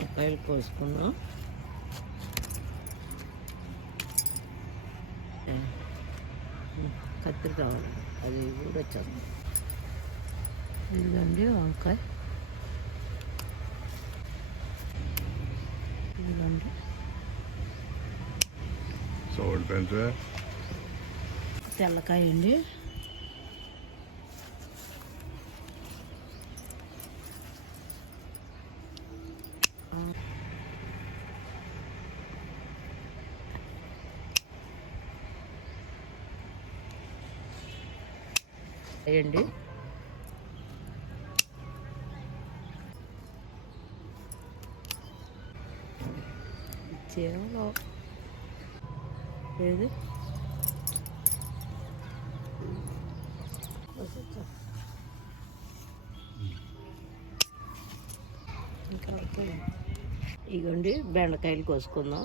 వంకాయలు కోసుకున్నాం. కత్తిరి కావాలి, అది కూడా వచ్చాము. ఇదిగోండి వంకాయ, ఇదిగోండి తెల్లకాయ అండి. అండి చీరలో ఏది ఇగోండి బెండకాయలు కోసుకుందాం.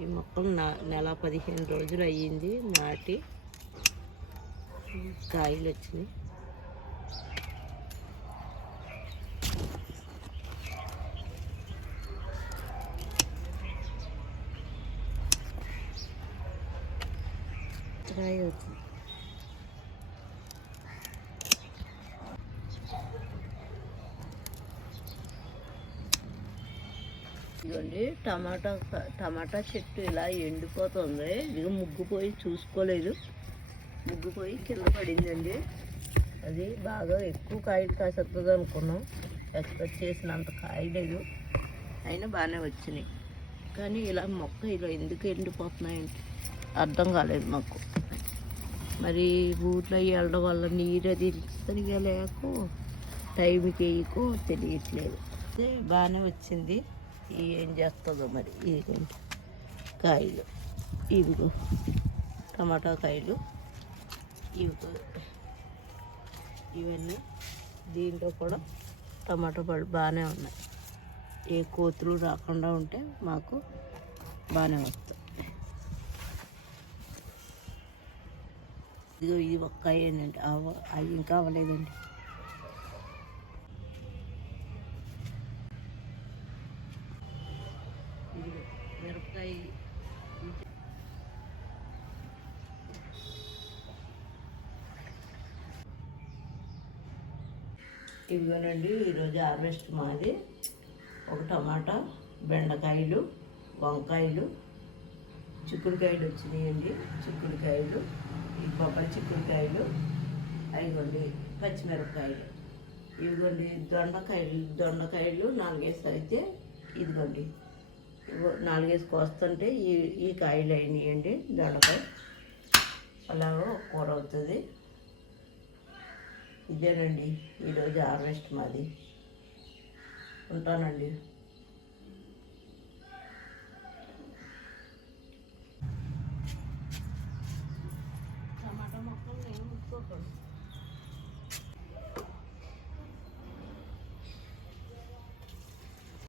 ఈ మొక్కలు నెల 15 రోజులు అయ్యింది నాటి, కాయలు వచ్చినాయి. కాయ వచ్చింది. ఇదిగోండి టమాటా చెట్టు ఇలా ఎండిపోతుంది. ఇదిగో ముగ్గుపోయి చూసుకోలేదు, ముగ్గుపోయి కింద పడిందండి. అది బాగా ఎక్కువ కాయలు కాసేస్తుంది అనుకున్నాం, ఎక్స్పెక్ట్ చేసినంత కాయలేదు, అయినా బాగానే వచ్చినాయి. కానీ ఇలా మొక్క ఇలా ఎందుకు ఎండిపోతున్నాయంటే అర్థం కాలేదు మాకు. మరి ఊర్లో వెళ్ళడం వల్ల నీరు అది సరిగా లేకో టైంకి వేయకో తెలియట్లేదు. అదే బాగానే వచ్చింది, ఏం చేస్తుందో మరి. ఇదిగోండి కాయలు, ఇవిగో టమాటా కాయలు, ఇవిగో ఇవన్నీ. దీంట్లో కూడా టమాటా పళ్ళు బాగానే ఉన్నాయి. ఏ కోతులు రాకుండా ఉంటే మాకు బాగానే వస్తాయి. ఇదిగో ఇది ఒక్క ఏంటంటే అవి ఇంకా అవ్వలేదండి. మిరపకాయ ఇవిగోనండి ఈరోజు హార్వెస్ట్ మాది. ఒక టమాటా, బెండకాయలు, వంకాయలు, చిక్కుడుకాయలు వచ్చినాయండి. చిక్కుడుకాయలు, ఈ బొబ్బరి చిక్కుడుకాయలు, అయిగోండి పచ్చిమిరపకాయలు, ఇదిగోండి దొండకాయలు 4 అయితే ఇదిగోండి 4 కోస్తుంటే ఈ కాయలు అయినాయండి. దొండకాయ అలాగో కూర అవుతుంది. ఇదేనండి ఈరోజు హార్వెస్ట్ మాది. ఉంటానండి. టమాటా మొక్కలు నేను ముట్టుకోకూడదు.